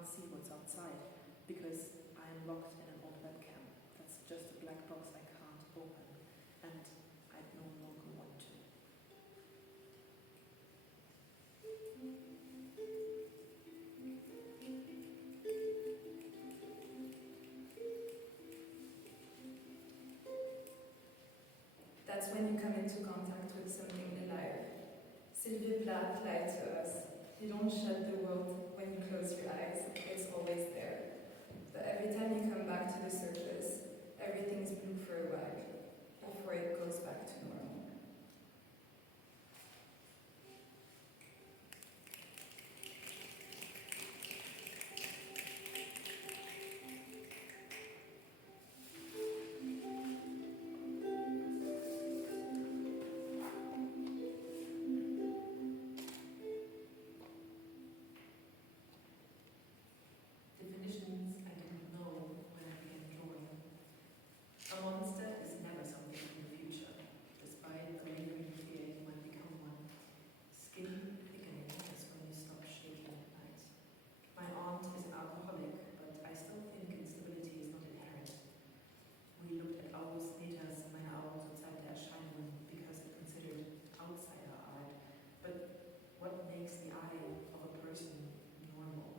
can't see what's outside because I am locked in an old webcam. That's just a black box I can't open, and I no longer want to. That's when you come into contact with something alive. Sylvia Plath lied to us. You don't shut the world when you close your eyes, it's always there. But every time you come back to the surface, everything's blue for a while, before it goes back to normal. Definitions I didn't know when I began drawing. A monster is never something in the future, despite the lingering fear you might become one. Skin thickening is when you stop shaking at night. My aunt is an alcoholic, but I still think instability is not inherent. We looked at August Peters, meine Augen zur Zeit der Erscheinung, because they're considered outsider art. But what makes the eye of a person normal?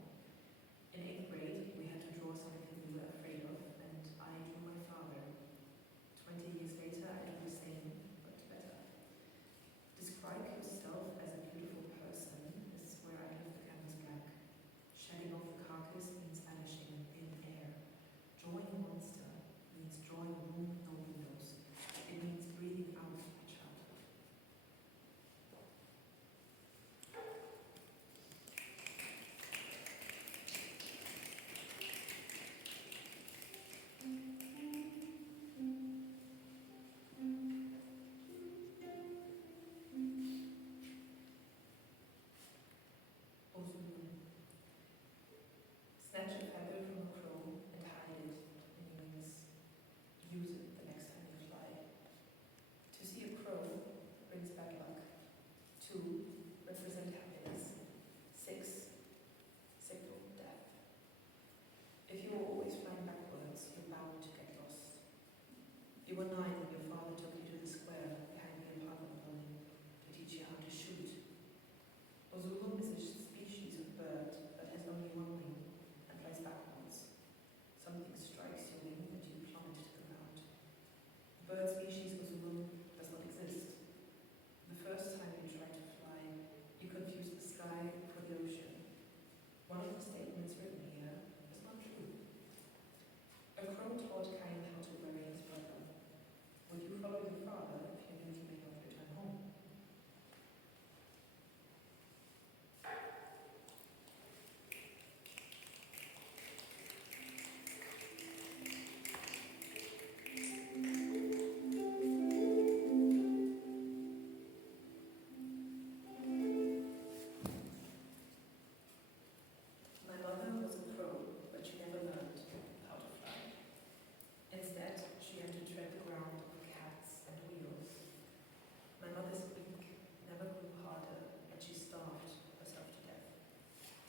In 8th grade, we had to draw something we were afraid of, and I drew my father. 20 years later, I do the same, but better. Describe yourself as a beautiful person is where I left the canvas blank. Shedding off the carcass means vanishing in thin air. Drawing a monster means drawing a room with no windows. It means breathing out my childhood. Snatch a feather from a crow and hide it in your wings. Use it the next time you fly. To see a crow brings bad luck. 2 represent happiness. 6 signal death. If you are always flying backwards, you're bound to get lost. You were 9 when your father took you to the square behind the apartment building to teach you how to shoot. Ozurum is a species of bird that has only one wing and flies backwards. Something strikes your wing and you plummet to the ground. The bird species Ozurum does not exist. The first time you try to fly, you confuse the sky for the ocean. One of the statements written here is not true. A crow taught Cain how to bury his brother. Would you follow your father if you knew he may not return home? My mother was a crow, but she never learned how to fly. Instead, she had to tread the ground of cats and wheels. My mother's beak never grew harder, and she starved herself to death.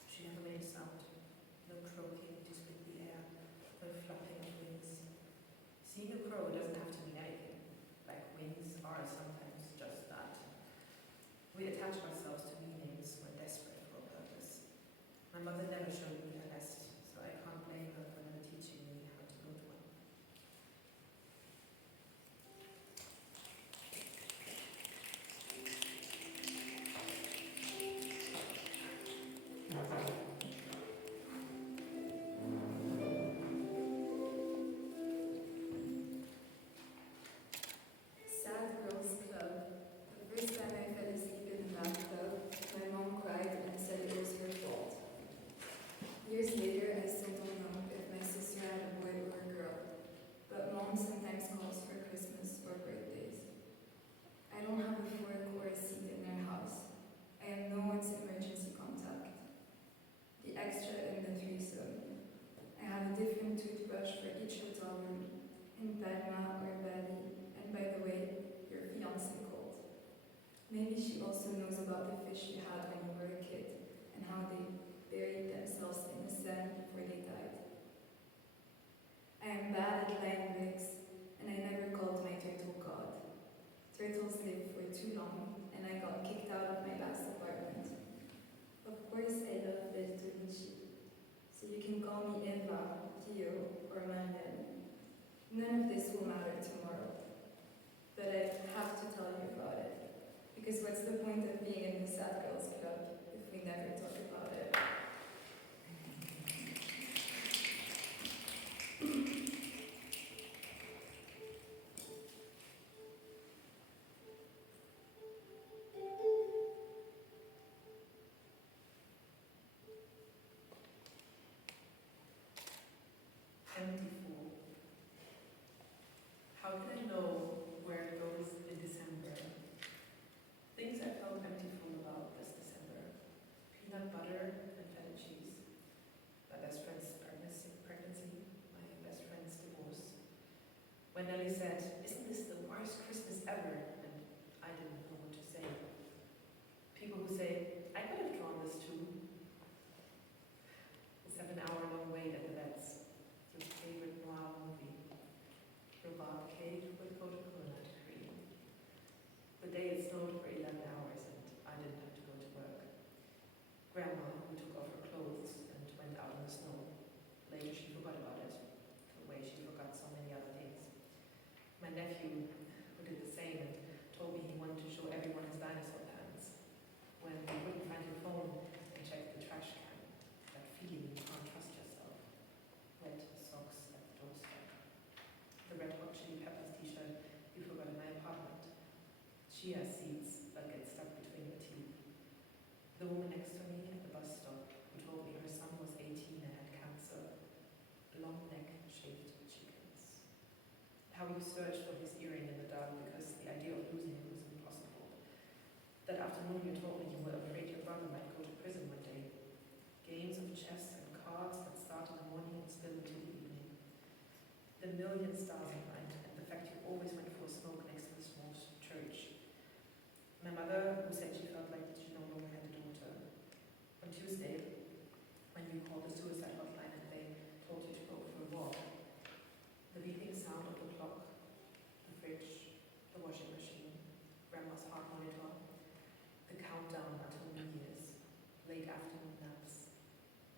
She never made a sound, no croaking to split the air, no flapping of wings. Seeing a crow doesn't have to mean anything, like wings are sometimes just that. We attach ourselves to meanings when desperate for a purpose. My mother never showed me her nest, so I can't blame her for never teaching me how to build one. Sad Girls Club. The first time I fell asleep in the bathtub, my mom cried and said it was her fault. Years later, I still don't know if my sister had a boy or a girl, but mom sometimes calls for Christmas or birthdays. I don't have a fork or a seat in their house. I am no one's emergency contact. The extra in the threesome. I have a different toothbrush for each hotel room, in Padma or Bali, and by the way, your fiancé called. Maybe she also knows about the fish you had when you were a kid, and how they buried themselves in the sand before they died. I am bad at laying bricks, and I never called my turtle God. Turtles live for too long, and I got kicked out of my last apartment. Of course, I love Bertolucci, so you can call me Eva, Pio, or Manuel. None of this will matter tomorrow, but I have to tell you about it, because what's the point of being in the Sad Girls Club if we never talk about it? Empty fool. How can I know where it goes in December? Things I felt empty fool about this December. Peanut butter and feta cheese. My best friend's pregnancy. My best friend's divorce. When Nellie said, "Isn't this the worst Christmas ever?" And I didn't know what to say. People who say, "I could have drawn this too." The 7-hour-long wait at the vets. Your favorite noir movie. Rhubarb cake with Coca-Cola cream. The day it snowed for 11 hours and I didn't have to go to work. Grandma, who took off her clothes and went out in the snow. Later she forgot about it, the way she forgot so many other things. My nephew, who did the same and told me he wanted to show everyone his dinosaur pants. When you couldn't find your phone and checked the trash can. That feeling you can't trust yourself. Wet socks at the doorstep. The Red Hot Chili Peppers t-shirt you forgot in my apartment. Chia seeds that get stuck between your teeth. The woman next to me at the bus stop who told me her son was 18 and had cancer. Long neck shaped chickens. How you searched for his earring in the dark because the idea of losing it was impossible. That afternoon you told me you were afraid your brother might go to prison one day. Games of chess and cards that start in the morning and spill into the evening. The million stars in night and the fact you always went for a smoke next to the small church. My mother, who said she felt like she no longer had a daughter. On Tuesday, when you called the suicide hotline and they told you to go for a walk. The beeping sound of the clock, the fridge, the washing machine, Grandma's heart monitor, the countdown until New Year's, late afternoon naps.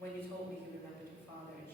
When you told me you remembered your father in